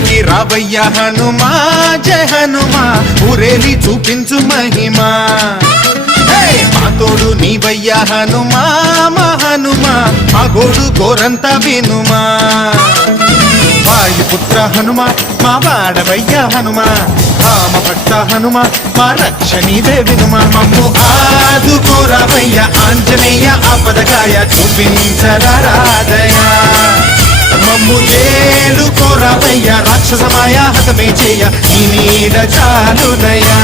ఊరికి రావయ్య హనుమా జయ హనుమా ఊరేలి చూపించు మహిమా మా తోడు నీవయ్య హనుమా మా హనుమా మా గోడు గోరంత వినుమా వాయుపుత్ర హనుమా మా వాడవయ్య హనుమా రామభక్త హనుమా మా రక్షణీదే వినుమా మమ్ము ఆదుకోరావయ్య ఆంజనేయ ఆపదగాయ చూపించరాదయ మమ్ము ఏలుకోరావయ్య రాక్షసమాయ హతమే చేయ ఈ నీడ చాలునయా